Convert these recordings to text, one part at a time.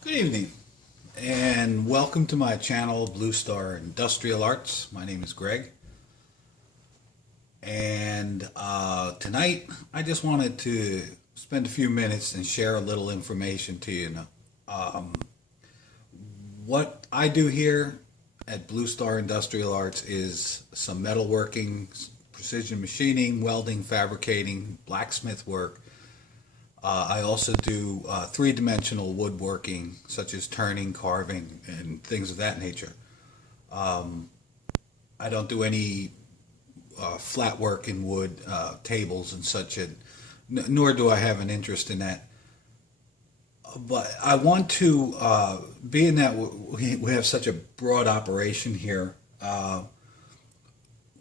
Good evening, and welcome to my channel, Blue Star Industrial Arts. My name is Greg, and tonight I just wanted to spend a few minutes and share a little information to you. Um, what I do here at Blue Star Industrial Arts is some metalworking, precision machining, welding, fabricating, blacksmith work. I also do three-dimensional woodworking, such as turning, carving, and things of that nature. Um, I don't do any flat work in wood, tables and such, nor do I have an interest in that. But I want to, being that we have such a broad operation here,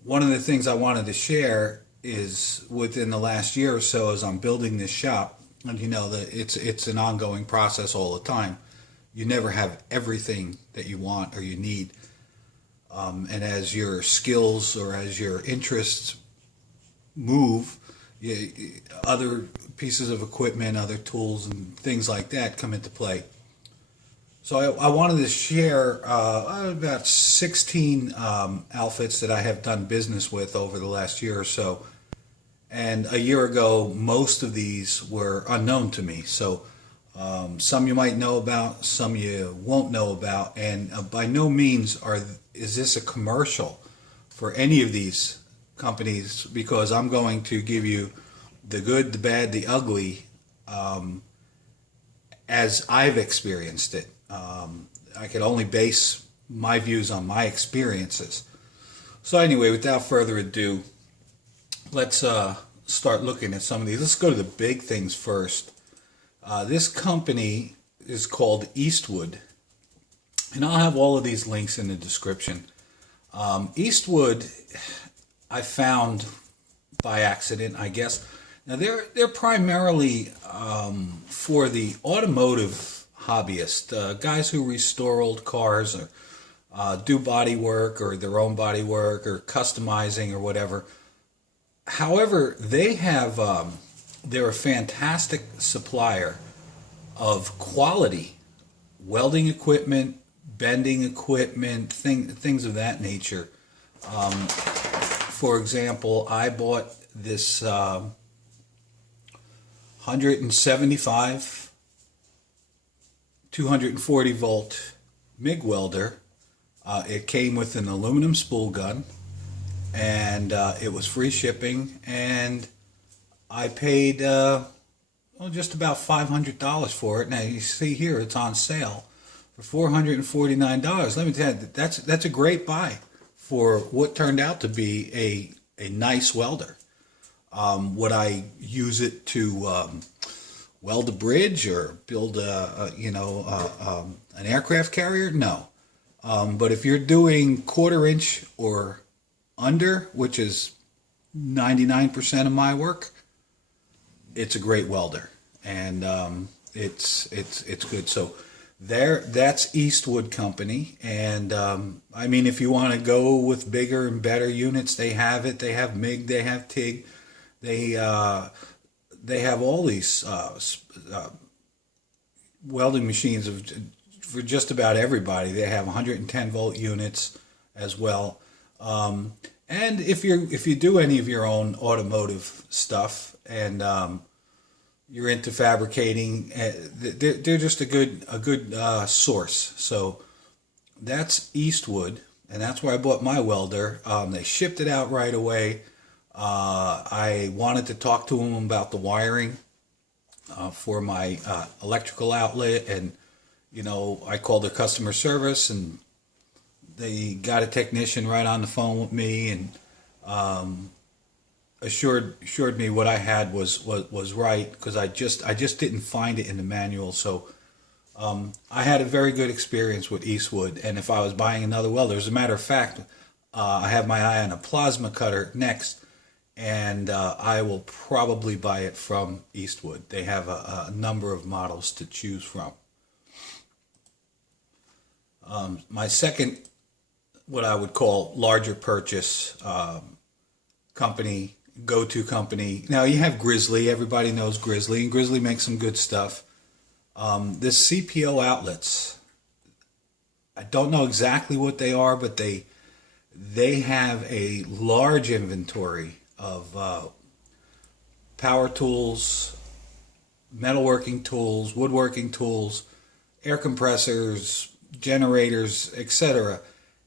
one of the things I wanted to share is within the last year or so, as I'm building this shop, and you know that it's an ongoing process all the time. You never have everything that you want or you need, and as your skills or as your interests move, other pieces of equipment, other tools, and things like that come into play. So I wanted to share about 16 outfits that I have done business with over the last year or so. And a year ago, most of these were unknown to me. So some you might know about, some you won't know about. And by no means is this a commercial for any of these companies, because I'm going to give you the good, the bad, the ugly, as I've experienced it. I could only base my views on my experiences. So anyway, without further ado, let's start looking at some of these. Let's go to the big things first. This company is called Eastwood, and I'll have all of these links in the description. Eastwood, I found by accident, I guess. Now they're primarily for the automotive hobbyist, guys who restore old cars or do body work or their own body work or customizing or whatever. However, they're a fantastic supplier of quality welding equipment, bending equipment, things of that nature. For example, I bought this 175 240 volt MIG welder. It came with an aluminum spool gun, and it was free shipping, and I paid just about $500 for it. Now you see here it's on sale for $449. Let me tell you, that's a great buy for what turned out to be a nice welder. Would I use it to weld a bridge or build an aircraft carrier? No. But if you're doing 1/4 inch or under, which is 99% of my work, it's a great welder, and it's good. So that's Eastwood Company, and I mean, if you want to go with bigger and better units, they have it. They have MIG, they have TIG, they have all these welding machines for just about everybody. They have 110 volt units as well. And if you do any of your own automotive stuff, and you're into fabricating, they're just a good source. So that's Eastwood, and that's where I bought my welder. They shipped it out right away. I wanted to talk to them about the wiring for my electrical outlet, and I called their customer service, and they got a technician right on the phone with me, and assured me what I had was right, because I just didn't find it in the manual. So I had a very good experience with Eastwood, and if I was buying another welder, as a matter of fact, I have my eye on a plasma cutter next, and I will probably buy it from Eastwood. They have a number of models to choose from. My second, what I would call larger purchase company, go-to company. Now you have Grizzly. Everybody knows Grizzly, and Grizzly makes some good stuff. This CP0 Outlets, I don't know exactly what they are, but they have a large inventory of power tools, metalworking tools, woodworking tools, air compressors, generators, etc.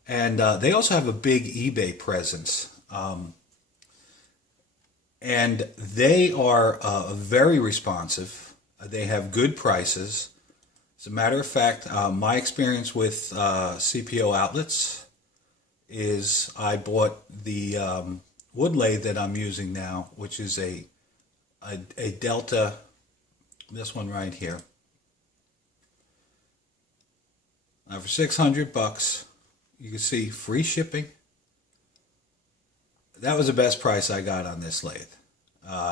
And they also have a big eBay presence. And they are very responsive. They have good prices. As a matter of fact, my experience with CP0 Outlets is I bought the wood lathe that I'm using now, which is a Delta, this one right here. Now for $600, you can see free shipping. That was the best price I got on this lathe.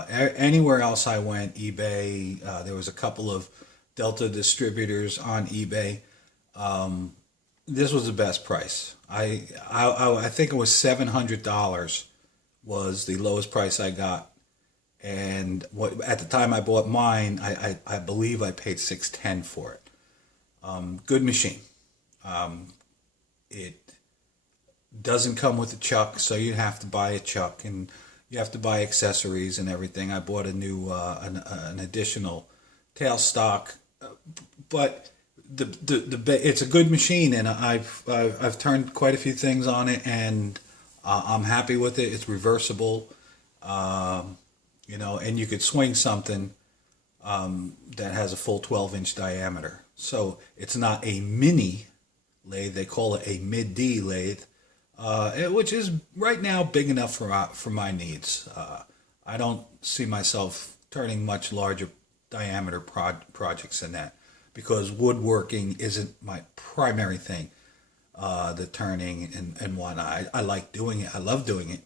Anywhere else I went, eBay, there was a couple of Delta distributors on eBay. This was the best price. I think it was $700 was the lowest price I got. And at the time I bought mine, I believe I paid $610 for it. Good machine. It doesn't come with a chuck, so you have to buy a chuck and you have to buy accessories and everything. I bought a new an additional tailstock, but it's a good machine, and I've turned quite a few things on it, and I'm happy with it. It's reversible, and you could swing something that has a full 12-inch diameter. So it's not a mini lathe. They call it a mid-D lathe, which is right now big enough for my needs. I don't see myself turning much larger diameter projects than that, because woodworking isn't my primary thing. The turning and whatnot, I like doing it. I love doing it.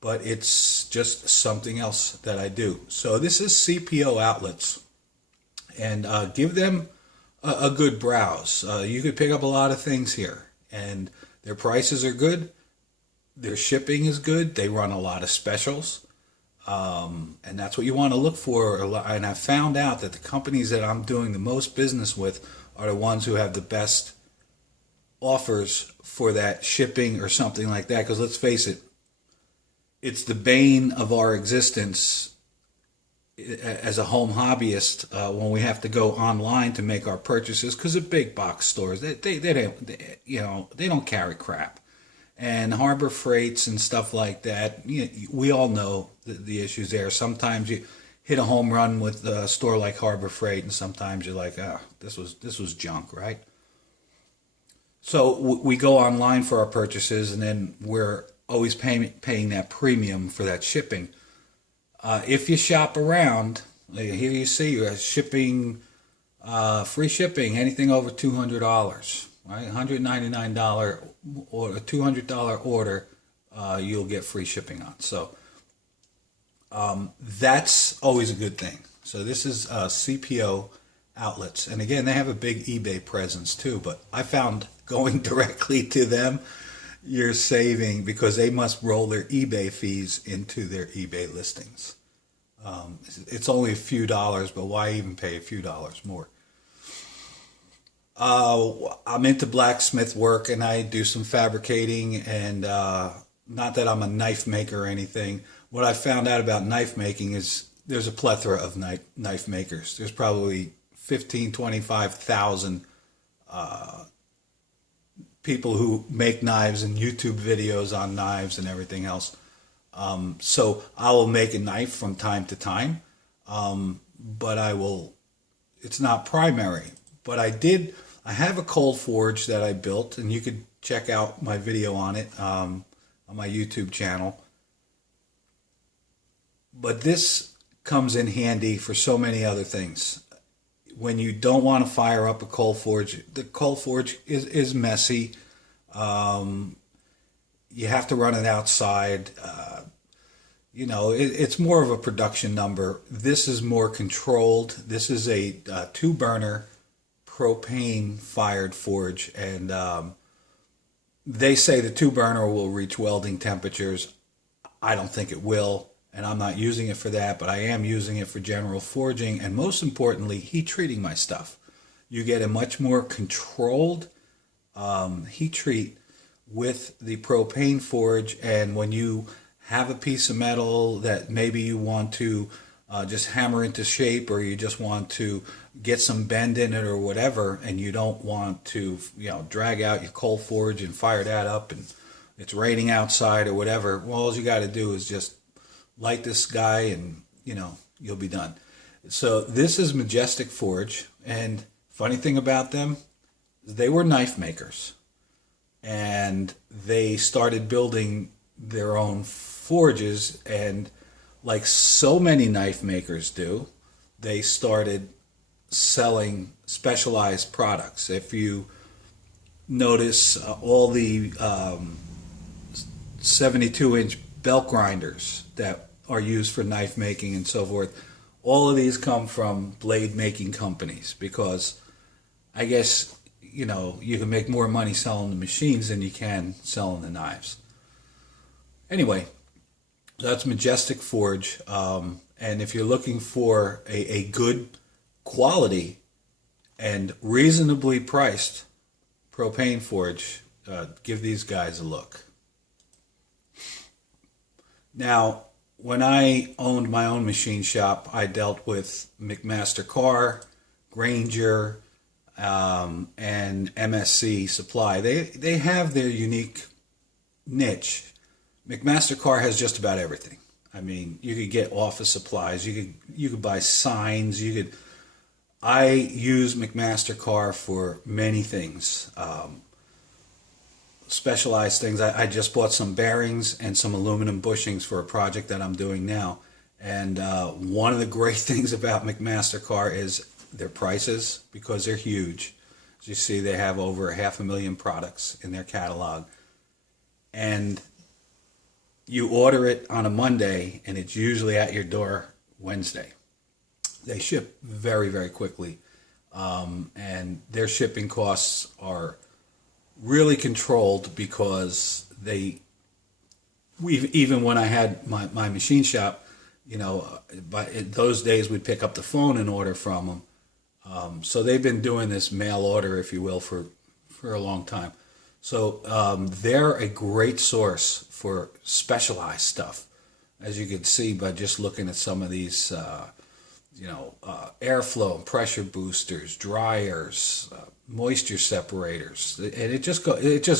But it's just something else that I do. So this is CP0 Outlets, and give them a good browse. You could pick up a lot of things here, and their prices are good. Their shipping is good. They run a lot of specials, and that's what you want to look for. And I found out that the companies that I'm doing the most business with are the ones who have the best offers for that shipping or something like that. Because let's face it, it's the bane of our existence as a home hobbyist when we have to go online to make our purchases, because the big box stores they don't carry crap, and Harbor Freights and stuff like that. We all know the issues there. Sometimes you hit a home run with a store like Harbor Freight, and sometimes you're like, this was junk, right? So we go online for our purchases, and then we're always paying that premium for that shipping. If you shop around, here you see shipping, free shipping, anything over $200, right? $199 or a $200 order, you'll get free shipping on. So that's always a good thing. So this is CP0 Outlets, and again, they have a big eBay presence too. But I found going directly to them, you're saving, because they must roll their eBay fees into their eBay listings. It's only a few dollars, but why even pay a few dollars more? I'm into blacksmith work, and I do some fabricating, and not that I'm a knife maker or anything. What I found out about knife making is there's a plethora of knife makers. There's probably 15, 25,000 people who make knives and YouTube videos on knives and everything else. So I will make a knife from time to time, but it's not primary. But I have a cold forge that I built, and you could check out my video on it on my YouTube channel. But this comes in handy for so many other things. When you don't want to fire up a cold forge, the cold forge is messy. You have to run it outside. It's more of a production number. This is more controlled. This is a 2-burner propane fired forge, and they say the 2-burner will reach welding temperatures. I don't think it will. and I'm not using it for that, but I am using it for general forging, and most importantly, heat treating my stuff. You get a much more controlled heat treat with the propane forge, and when you have a piece of metal that maybe you want to just hammer into shape, or you just want to get some bend in it or whatever, and you don't want to, drag out your coal forge and fire that up, and it's raining outside or whatever, well, all you got to do is just light this guy and, you'll be done. So this is Majestic Forge, and funny thing about them, they were knife makers, and they started building their own forges, and like so many knife makers do, they started selling specialized products. If you notice all the 72-inch belt grinders that are used for knife making and so forth, all of these come from blade making companies, because I guess, you can make more money selling the machines than you can selling the knives. Anyway, that's Majestic Forge. And if you're looking for a good quality and reasonably priced propane forge, give these guys a look. Now, when I owned my own machine shop, I dealt with McMaster Carr, Granger, and MSC Supply. They have their unique niche. McMaster Carr has just about everything. I mean, you could get office supplies, you could buy signs, I use McMaster Carr for many things. Specialized things. I just bought some bearings and some aluminum bushings for a project that I'm doing now. And one of the great things about McMaster Carr is their prices, because they're huge. As you see, they have over 500,000 products in their catalog. And you order it on a Monday, and it's usually at your door Wednesday. They ship very, very quickly. And their shipping costs are really controlled, because even when I had my machine shop, by those days we'd pick up the phone and order from them. So they've been doing this mail order, if you will, for a long time. So they're a great source for specialized stuff, as you can see by just looking at some of these, airflow, pressure boosters, dryers, moisture separators, and it just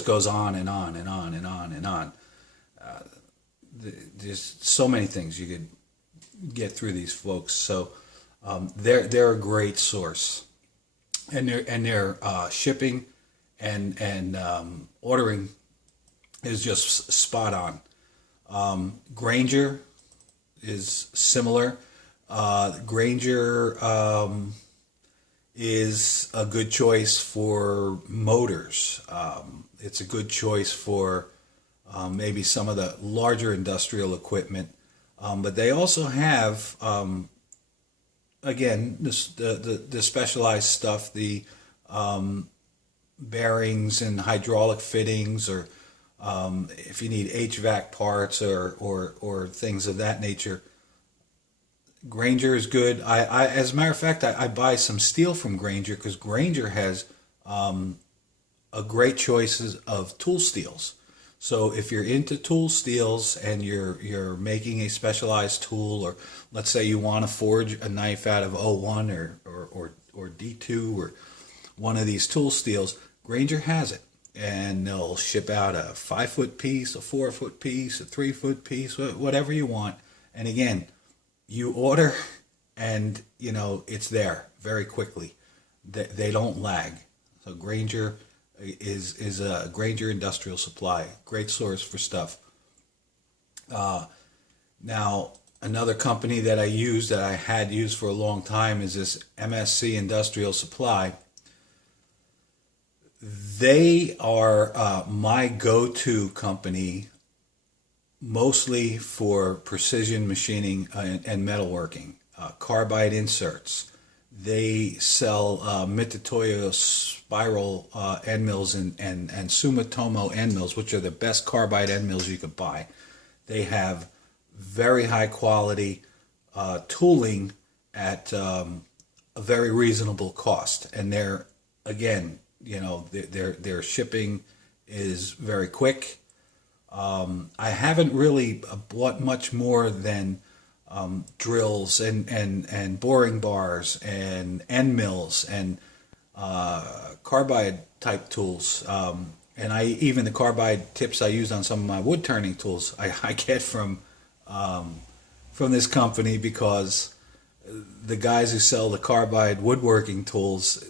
goes on and on and on and on and on. There's so many things you could get through these folks. So they're a great source, and their shipping and ordering is just spot on. Granger is similar. Granger is a good choice for motors. It's a good choice for maybe some of the larger industrial equipment. But they also have, again, the specialized stuff, the bearings and hydraulic fittings, or if you need HVAC parts or things of that nature. Granger is good. I as a matter of fact, I buy some steel from Granger, because Granger has a great choices of tool steels. So if you're into tool steels and you're making a specialized tool, or let's say you want to forge a knife out of O1 or D2 or one of these tool steels, Granger has it, and they'll ship out a 5-foot piece, a 4-foot piece, a 3-foot piece, whatever you want. And again, you order, and it's there very quickly. They don't lag. So Granger is a Granger Industrial Supply, great source for stuff. Now, another company that I had used for a long time is this MSC Industrial Supply. They are my go-to company, mostly for precision machining and metalworking, carbide inserts. They sell Mitutoyo spiral end mills and Sumitomo end mills, which are the best carbide end mills you could buy. They have very high quality tooling at a very reasonable cost. And they're, again, their shipping is very quick. I haven't really bought much more than drills and boring bars and end mills and carbide type tools. And even the carbide tips I use on some of my wood turning tools, I get from this company, because the guys who sell the carbide woodworking tools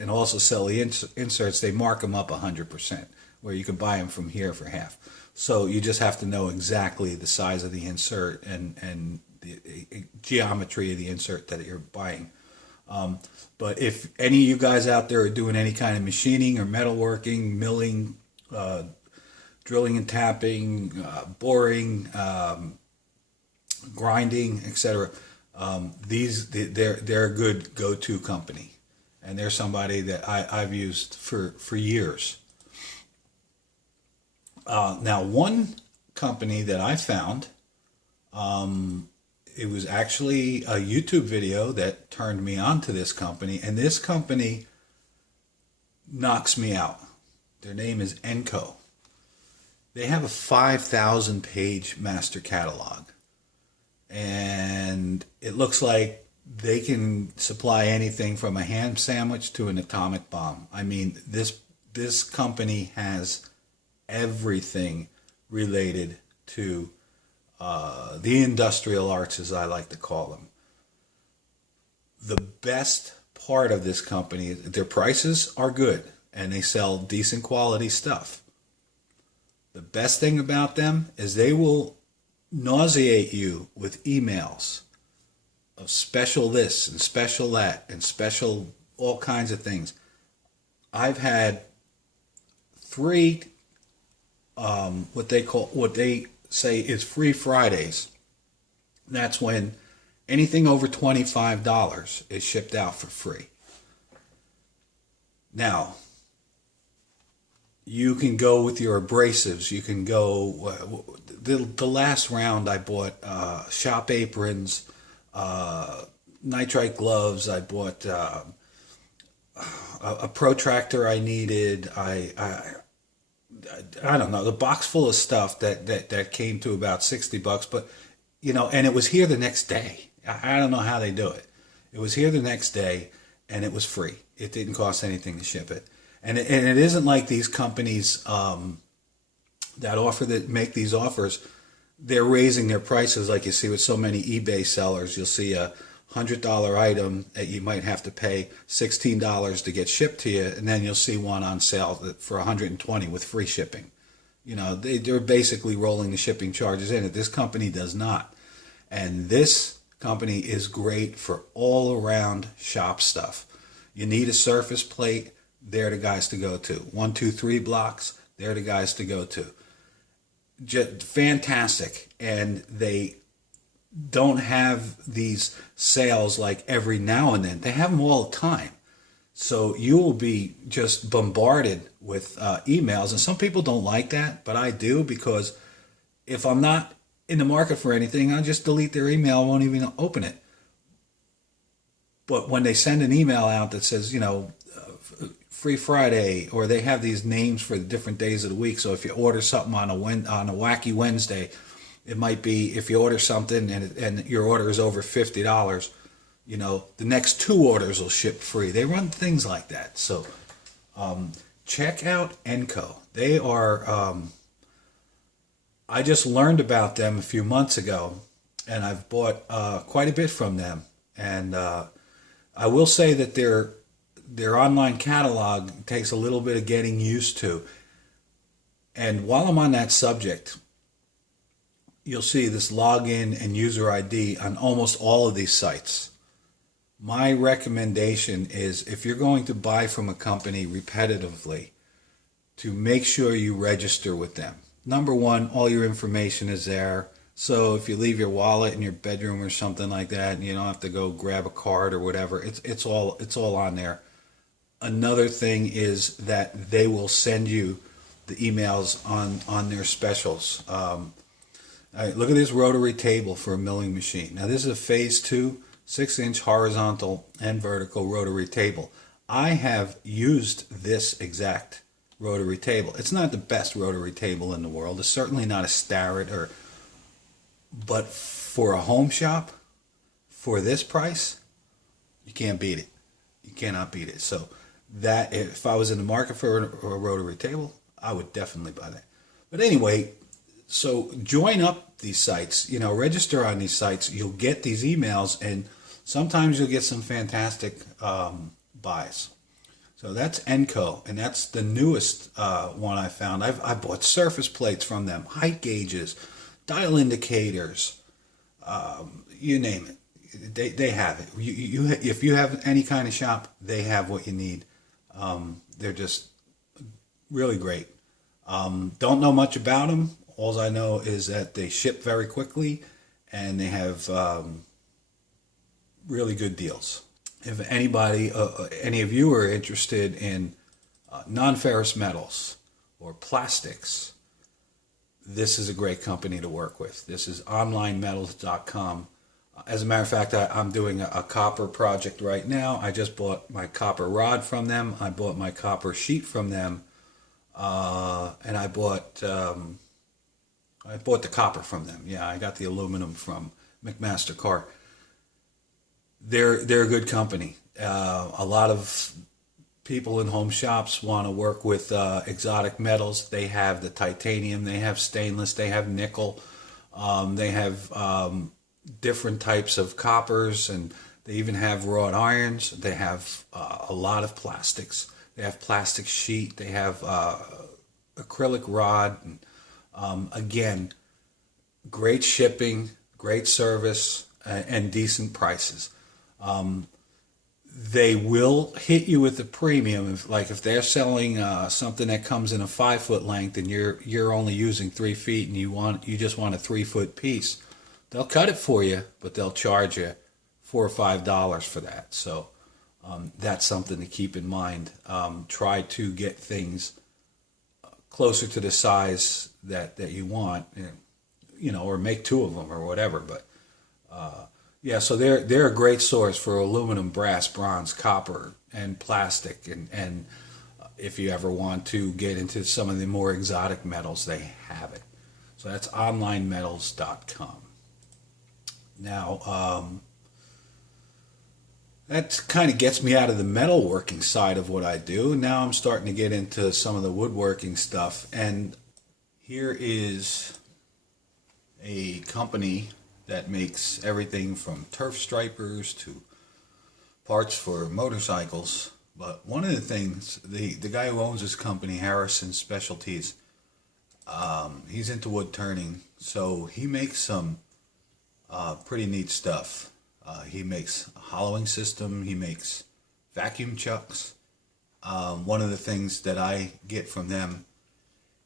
and also sell the inserts, they mark them up 100%, where you can buy them from here for half. So you just have to know exactly the size of the insert and the geometry of the insert that you're buying. But if any of you guys out there are doing any kind of machining or metalworking, milling, drilling and tapping, boring, grinding, etc., they're a good go-to company, and they're somebody that I've used for years. Now, one company that I found, it was actually a YouTube video that turned me on to this company, and this company knocks me out. Their name is Enco. They have a 5,000 page master catalog, and it looks like they can supply anything from a ham sandwich to an atomic bomb. I mean, this company has everything related to the industrial arts, as I like to call them. The best part of this company, their prices are good, and they sell decent quality stuff. The best thing about them is they will nauseate you with emails of special this and special that and special all kinds of things. I've had 3 what they say is free Fridays. That's when anything over $25 is shipped out for free. Now, you can go with your abrasives. You can go, the last round I bought shop aprons, nitrite gloves. I bought a protractor I needed. I don't know, the box full of stuff that came to about $60, but and it was here the next day. I don't know how they do it. It was here the next day, and it was free. It didn't cost anything to ship it, and it isn't like these companies that make these offers. They're raising their prices, like you see with so many eBay sellers. You'll see a $100 item that you might have to pay $16 to get shipped to you, and then you'll see one on sale for $120 with free shipping. They're basically rolling the shipping charges in. This company does not, and this company is great for all around shop stuff. You need a surface plate, they're the guys to go to. 1, 2, 3 blocks, they're the guys to go to. Just fantastic, and they don't have these sales like every now and then. They have them all the time. So you will be just bombarded with emails. And some people don't like that, but I do, because if I'm not in the market for anything, I'll just delete their email. I won't even open it. But when they send an email out that says, Free Friday, or they have these names for the different days of the week. So if you order something on a wacky Wednesday, it might be, if you order something and your order is over $50, the next 2 orders will ship free. They run things like that. So check out Enco. They are, I just learned about them a few months ago, and I've bought quite a bit from them. And I will say that their online catalog takes a little bit of getting used to. And while I'm on that subject, you'll see this login and user ID on almost all of these sites. My recommendation is, if you're going to buy from a company repetitively, to make sure you register with them. Number one, all your information is there. So if you leave your wallet in your bedroom or something like that, and you don't have to go grab a card or whatever, it's all on there. Another thing is that they will send you the emails on their specials. All right, look at this rotary table for a milling machine. Now this is a phase 2, 6-inch horizontal and vertical rotary table. I have used this exact rotary table. It's not the best rotary table in the world. It's certainly not a Starrett but for a home shop, for this price, you can't beat it. You cannot beat it. So that, if I was in the market for a rotary table, I would definitely buy that. But anyway, so join up these sites, register on these sites. You'll get these emails, and sometimes you'll get some fantastic buys. So that's Enco, and that's the newest one I found. I bought surface plates from them, height gauges, dial indicators, you name it. They have it. If you have any kind of shop, they have what you need. They're just really great. Don't know much about them. All I know is that they ship very quickly, and they have really good deals. If anybody, any of you are interested in non-ferrous metals or plastics, this is a great company to work with. This is onlinemetals.com. As a matter of fact, I'm doing a copper project right now. I just bought my copper rod from them. I bought my copper sheet from them, and I bought the copper from them. Yeah, I got the aluminum from McMaster-Carr. They're a good company. A lot of people in home shops want to work with exotic metals. They have the titanium, they have stainless, they have nickel, they have different types of coppers, and they even have wrought irons. They have a lot of plastics. They have plastic sheet. They have acrylic rod. And, again, great shipping, great service, and decent prices. They will hit you with a premium if they're selling something that comes in a 5-foot length and you're only using 3 feet and you just want a 3-foot piece. They'll cut it for you, but they'll charge you $4 or $5 for that. So that's something to keep in mind. Try to get things closer to the size that you want, or make 2 of them or whatever. But yeah, so they're a great source for aluminum, brass, bronze, copper, and plastic. And if you ever want to get into some of the more exotic metals, they have it. So that's onlinemetals.com. Now, that kind of gets me out of the metalworking side of what I do. Now I'm starting to get into some of the woodworking stuff. And here is a company that makes everything from turf stripers to parts for motorcycles. But one of the things, the guy who owns this company, Harrison Specialties, he's into wood turning. So he makes some pretty neat stuff. He makes a hollowing system. He makes vacuum chucks. One of the things that I get from them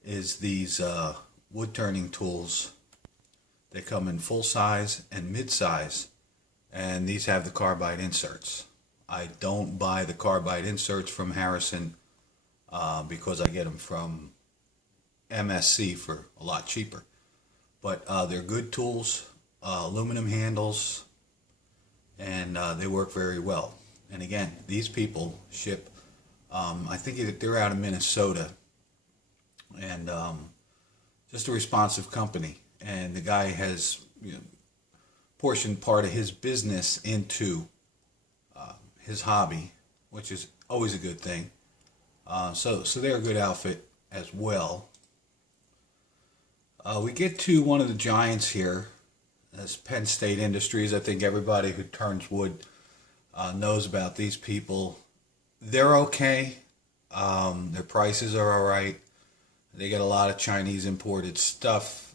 is these wood turning tools. They come in full size and mid size, and these have the carbide inserts. I don't buy the carbide inserts from Harrison because I get them from MSC for a lot cheaper. But they're good tools, aluminum handles, and they work very well. And again, these people ship, I think they're out of Minnesota, and just a responsive company. And the guy has portioned part of his business into his hobby, which is always a good thing. So they're a good outfit as well. We get to one of the giants here. That's Penn State Industries. I think everybody who turns wood knows about these people. They're okay. Their prices are all right. They get a lot of Chinese imported stuff.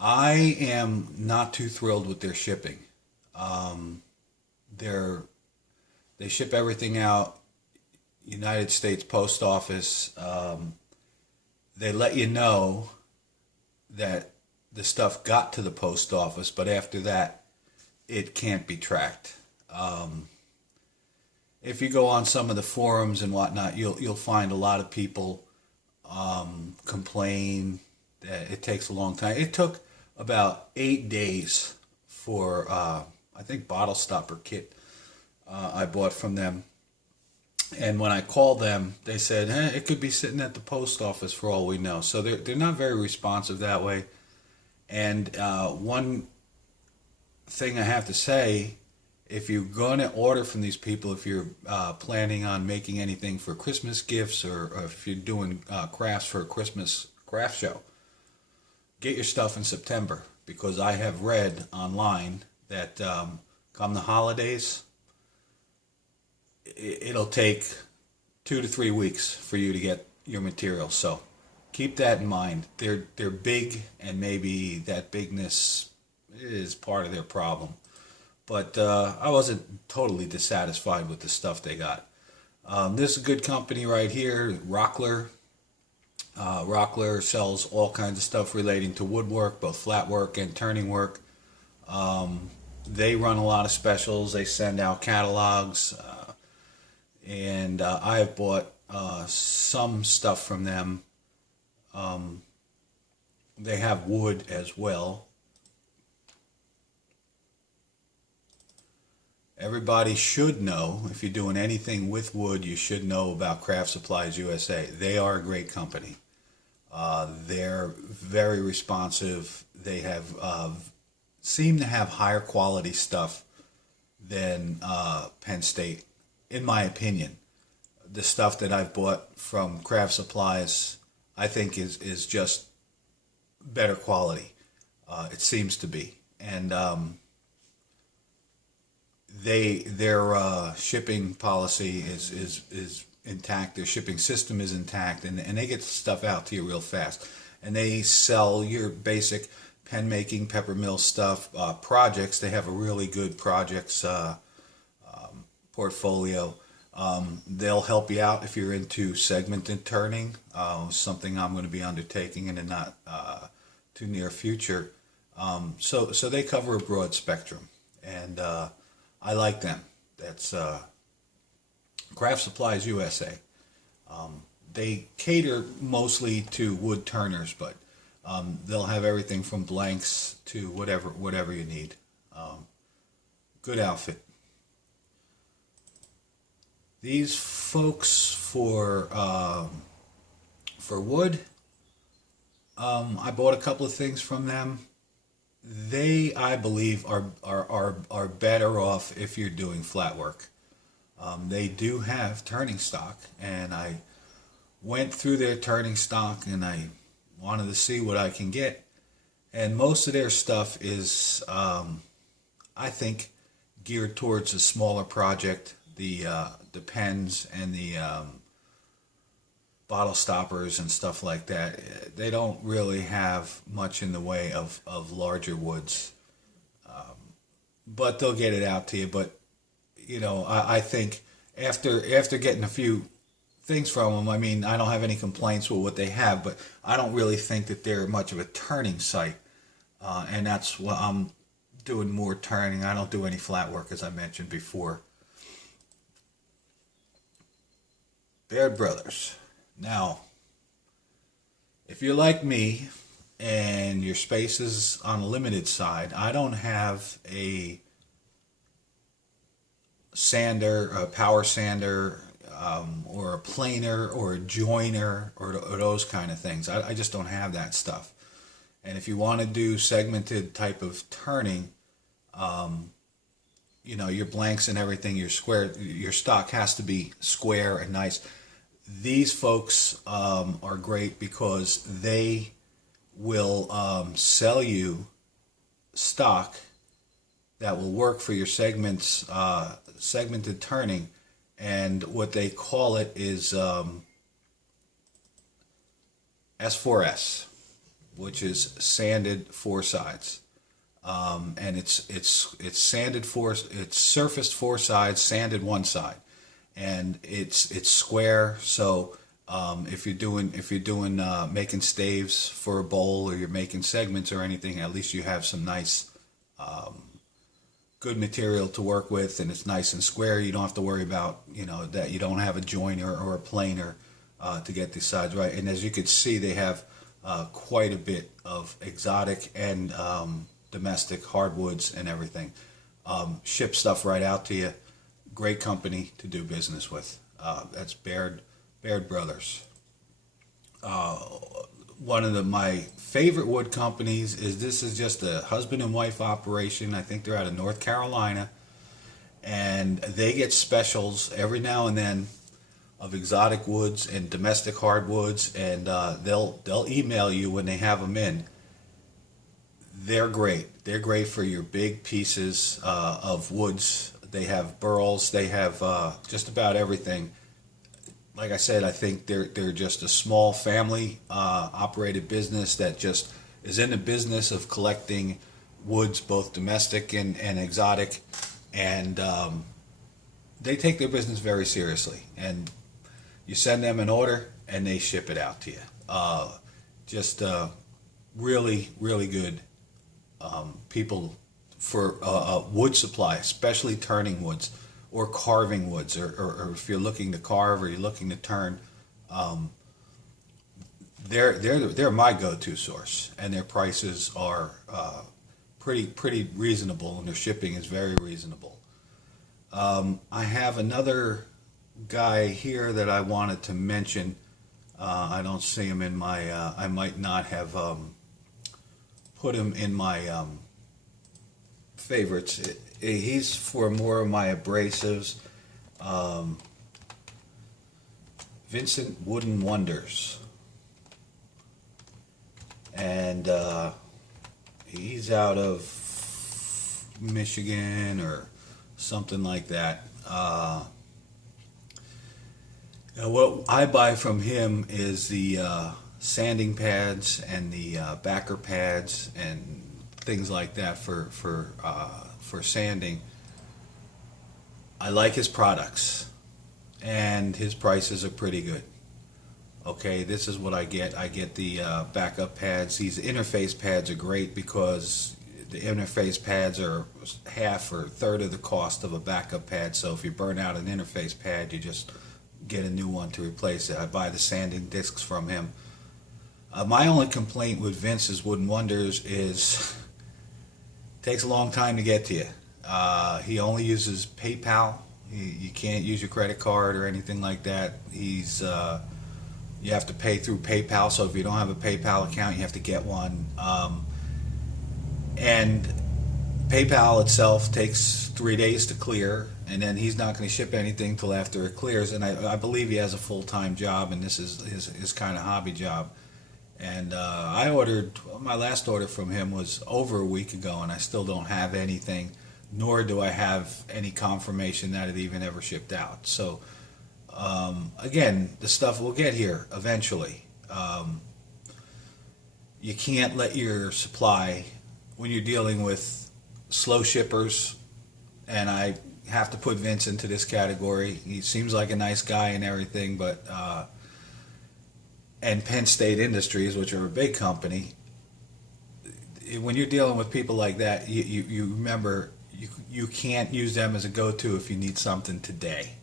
I am not too thrilled with their shipping. They ship everything out United States Post Office. They let you know that the stuff got to the post office, but after that, it can't be tracked. If you go on some of the forums and whatnot, you'll find a lot of people complain It takes a long time. It took about 8 days for I think bottle stopper kit I bought from them. And when I called them, they said, it could be sitting at the post office for all we know. So they're not very responsive that way. And one thing I have to say, if you're going to order from these people, if you're planning on making anything for Christmas gifts, or if you're doing crafts for a Christmas craft show, get your stuff in September, because I have read online that come the holidays, it'll take 2 to 3 weeks for you to get your material. So keep that in mind. They're big, and maybe that bigness is part of their problem. But I wasn't totally dissatisfied with the stuff they got. This is a good company right here, Rockler. Rockler sells all kinds of stuff relating to woodwork, both flat work and turning work. They run a lot of specials. They send out catalogs. And I have bought some stuff from them. They have wood as well. Everybody should know, if you're doing anything with wood, you should know about Craft Supplies USA. They are a great company. They're very responsive. They have seem to have higher quality stuff than Penn State, in my opinion. The stuff that I've bought from Craft Supplies, I think is just better quality. It seems to be. And their shipping policy is intact. Their shipping system is intact, and they get stuff out to you real fast. And they sell your basic pen making, pepper mill stuff, projects. They have a really good projects portfolio. They'll help you out if you're into segmented turning, something I'm going to be undertaking in the not too near future. So they cover a broad spectrum, and I like them. That's Craft Supplies USA. They cater mostly to wood turners, but they'll have everything from blanks to whatever you need. Good outfit. These folks for wood, I bought a couple of things from them. They, I believe, are better off if you're doing flat work. They do have turning stock, and I went through their turning stock, and I wanted to see what I can get. And most of their stuff is, I think, geared towards a smaller project. The pens and the bottle stoppers and stuff like that, they don't really have much in the way of larger woods. But they'll get it out to you. But, you know, I think after getting a few things from them, I mean, I don't have any complaints with what they have, but I don't really think that they're much of a turning site. And that's what I'm doing, more turning. I don't do any flat work, as I mentioned before. Baird Brothers. Now, if you're like me and your space is on a limited side, I don't have a sander, a power sander, or a planer, or a joiner, or those kind of things. I just don't have that stuff. And if you want to do segmented type of turning, you know, your blanks and everything, your square, your stock has to be square and nice. These folks are great because they will sell you stock that will work for your segments, segmented turning, and what they call it is S4S, which is sanded four sides, and it's sanded it's surfaced four sides, sanded one side. And it's square, so if you're doing making staves for a bowl, or you're making segments or anything, at least you have some nice good material to work with, and it's nice and square. You don't have to worry about, you know, that you don't have a joiner or a planer to get these sides right. And as you can see, they have quite a bit of exotic and domestic hardwoods and everything. Ship stuff right out to you. Great company to do business with. That's Baird Brothers. One of my favorite wood companies is, this is just a husband and wife operation. I think they're out of North Carolina, and they get specials every now and then of exotic woods and domestic hardwoods, and they'll email you when they have them in. They're great. They're great for your big pieces of woods. They have burls. They have just about everything. Like I said, I think they're just a small family operated business that just is in the business of collecting woods, both domestic and exotic, and they take their business very seriously. And you send them an order, and they ship it out to you. Just really, really good people for wood supply, especially turning woods or carving woods, or if you're looking to carve or you're looking to turn. They're my go-to source, and their prices are pretty reasonable, and their shipping is very reasonable. I have another guy here that I wanted to mention. I don't see him in my, I might not have put him in my favorites. He's for more of my abrasives. Vincent Wooden Wonders. And he's out of Michigan or something like that. What I buy from him is the sanding pads and the backer pads and things like that for sanding. I like his products, and his prices are pretty good. Okay, this is what I get. I get the backup pads. These interface pads are great because the interface pads are half or a third of the cost of a backup pad. So if you burn out an interface pad, you just get a new one to replace it. I buy the sanding discs from him. My only complaint with Vince's Wooden Wonders is it takes a long time to get to you. He only uses PayPal. You can't use your credit card or anything like that. You have to pay through PayPal, so if you don't have a PayPal account, you have to get one. And PayPal itself takes 3 days to clear, and then he's not going to ship anything till after it clears. And I believe he has a full-time job, and this is his kind of hobby job. And I ordered, my last order from him was over a week ago, and I still don't have anything, nor do I have any confirmation that it even ever shipped out. So again, the stuff will get here eventually. You can't let your supply, when you're dealing with slow shippers, and I have to put Vince into this category. He seems like a nice guy and everything, but and Penn State Industries, which are a big company, when you're dealing with people like that, you remember you can't use them as a go-to if you need something today,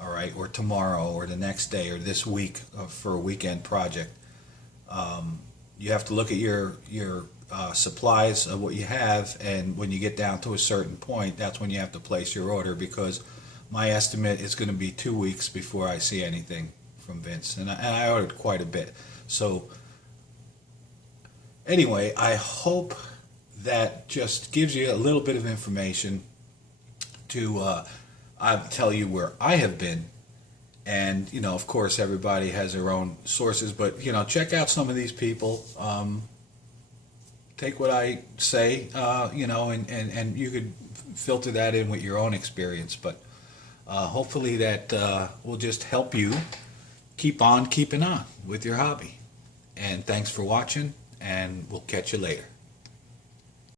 all right, or tomorrow, or the next day, or this week for a weekend project. You have to look at your supplies of what you have, and when you get down to a certain point, that's when you have to place your order, because my estimate is going to be 2 weeks before I see anything from Vince, and I ordered quite a bit. So anyway, I hope that just gives you a little bit of information to I'll tell you where I have been. And of course everybody has their own sources, but check out some of these people. Take what I say, and you could filter that in with your own experience. But hopefully that will just help you keep on keeping on with your hobby. And thanks for watching, and we'll catch you later.